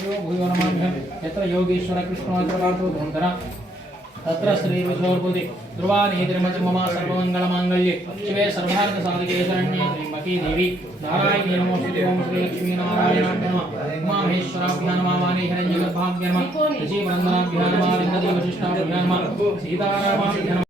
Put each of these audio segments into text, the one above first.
భూయో భూయో నమామ్యహం యత్ర యోగేశ్వర కృష్ణోత్తరార్థో ధూంధర తత్ర శ్రీర్విధోర్భుతి ధ్రువానేతిర్మతి మమ సర్వమంగళమాంగళ్యే. శివే సర్వార్థసాధికే శరణ్యే త్ర్యంబకే దేవి. నారాయణే నమోస్తుతే ఓం శ్రీ లక్ష్మీనారాయణాభ్య నమః. ఉమామహేశ్వరాభ్య నమః వాణీ హిరణ్యగర్భాభ్య నమః. శశీవరందనాభ్య నమః లింగదేవశిష్టాభ్య నమః.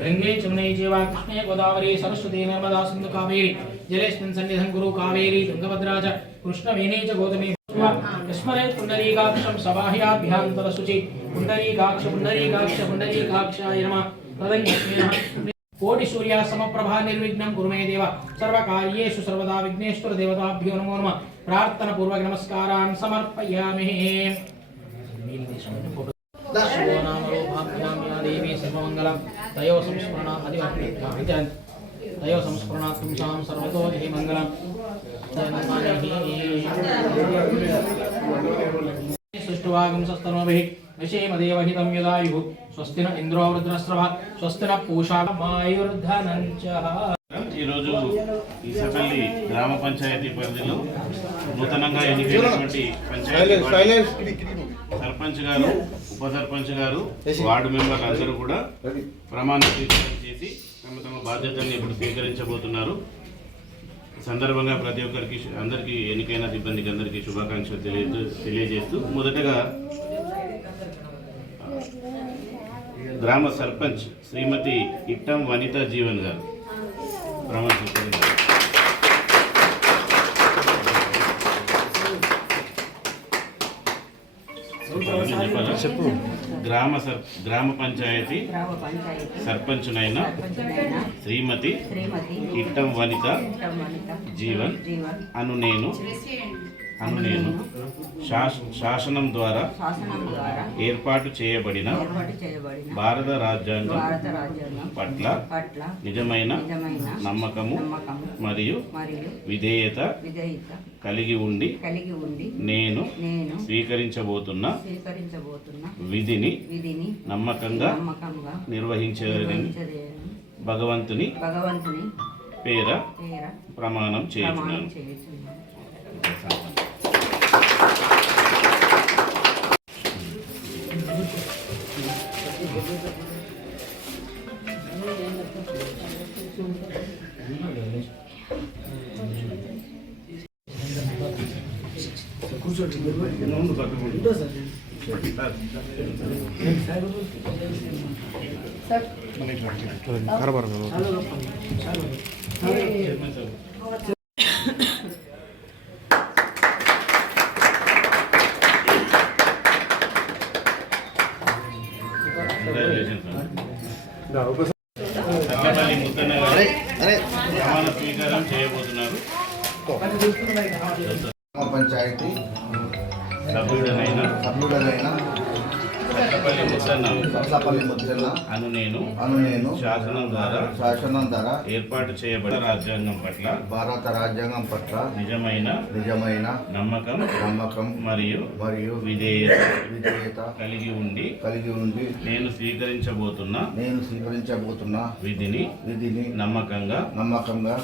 गंगे चमुने जीवा कृष्णे गोदावरी, सरस्वती नर्मदा सिंधु कावेरी, जलेस्मिन् सन्निधं गुरु कावेरी तुङ्गभद्रा च कृष्णवेणी च गोदमी स्मरे पुण्डरीकाक्षं सबाह्याभ्यान्तरशुचि पुण्डरीकाक्ष पुण्डरीकाक्ष, पुण्डरीकाक्षाय नमः तदङ्गस्मिनः कोटि सूर्य समप्रभा निर्विघ्न कुरु मे देव, सर्वकार्येषु सर्वदा विघ्नेश्वर देवताभ्यो नमो नमः। प्रार्थना पूर्वक नमस्कारान् समर्पयामि। తయో సంస్మరణ తయో సంస్మరణాత్ పుంసాం సర్వతో మంగళం సృష్టువాగం సస్తనోభిః విషేమదేవహితం యదాయుః స్వస్తి న ఇంద్రో వృద్రస్రవ స్వస్తి న పూషా మాయుర్ధనంచ ఈరోజు ఈసపల్లి గ్రామ పంచాయతీ పరిధిలో నూతనంగా ఎన్నికైనటువంటి పంచాయతీ సర్పంచ్ గారు ఉప సర్పంచ్ గారు వార్డు మెంబర్లు అందరూ కూడా ప్రమాణ స్వీకారం చేసి తమ తమ బాధ్యతల్ని ఇప్పుడు స్వీకరించబోతున్నారు. సందర్భంగా ప్రతి ఒక్కరికి అందరికీ ఎన్నికైన సిబ్బందికి అందరికీ శుభాకాంక్షలు తెలియజే తెలియజేస్తూ మొదటగా గ్రామ సర్పంచ్ శ్రీమతి ఇట్టం వనిత జీవన్ గారు ప్రమాణ చెప్పు. గ్రామ సర్ గ్రామ పంచాయతీ సర్పంచునైన శ్రీమతి ఇట్టం వనిత జీవన్ అను నేను అను నేను. శాస- శాసనం ద్వారా శాసనం ద్వారా ఏర్పాటు చేయబడిన ఏర్పాటు చేయబడిన భారత రాజ్యాంగం పట్ల నిజమైన నిజమైన నమ్మకము నమ్మకం మరియు మరియు విధేయత కలిగి ఉండి కలిగి ఉండి నేను నేను స్వీకరించబోతున్న స్వీకరించబోతున్న విధిని విధిని నమ్మకంగా నిర్వహించదని నిర్వహించలేను భగవంతుని భగవంతుని పేర పేర ప్రమాణం ప్రమాణం చేయుచున్నాను చేయుచున్నాను సర్వపల్లి ముత్తన్న గారు ప్రమాణ స్వీకారం చేయబోతున్నారు గ్రామ పంచాయతీ సభ్యుడనైన సభ్యుడనైన చట్టపల్లి ముద్దన్న అను నేను. అను నేను. శాసనం ద్వారా శాసనం ద్వారా ఏర్పాటు చేయబడిన రాజ్యాంగం పట్ల భారత రాజ్యాంగం పట్ల నిజమైన నిజమైన నమ్మకం నమ్మకం మరియు మరియు విధేయత విధేయత కలిగి ఉండి కలిగి ఉండి నేను స్వీకరించబోతున్న నేను స్వీకరించబోతున్న విధిని విధిని నమ్మకంగా నమ్మకంగా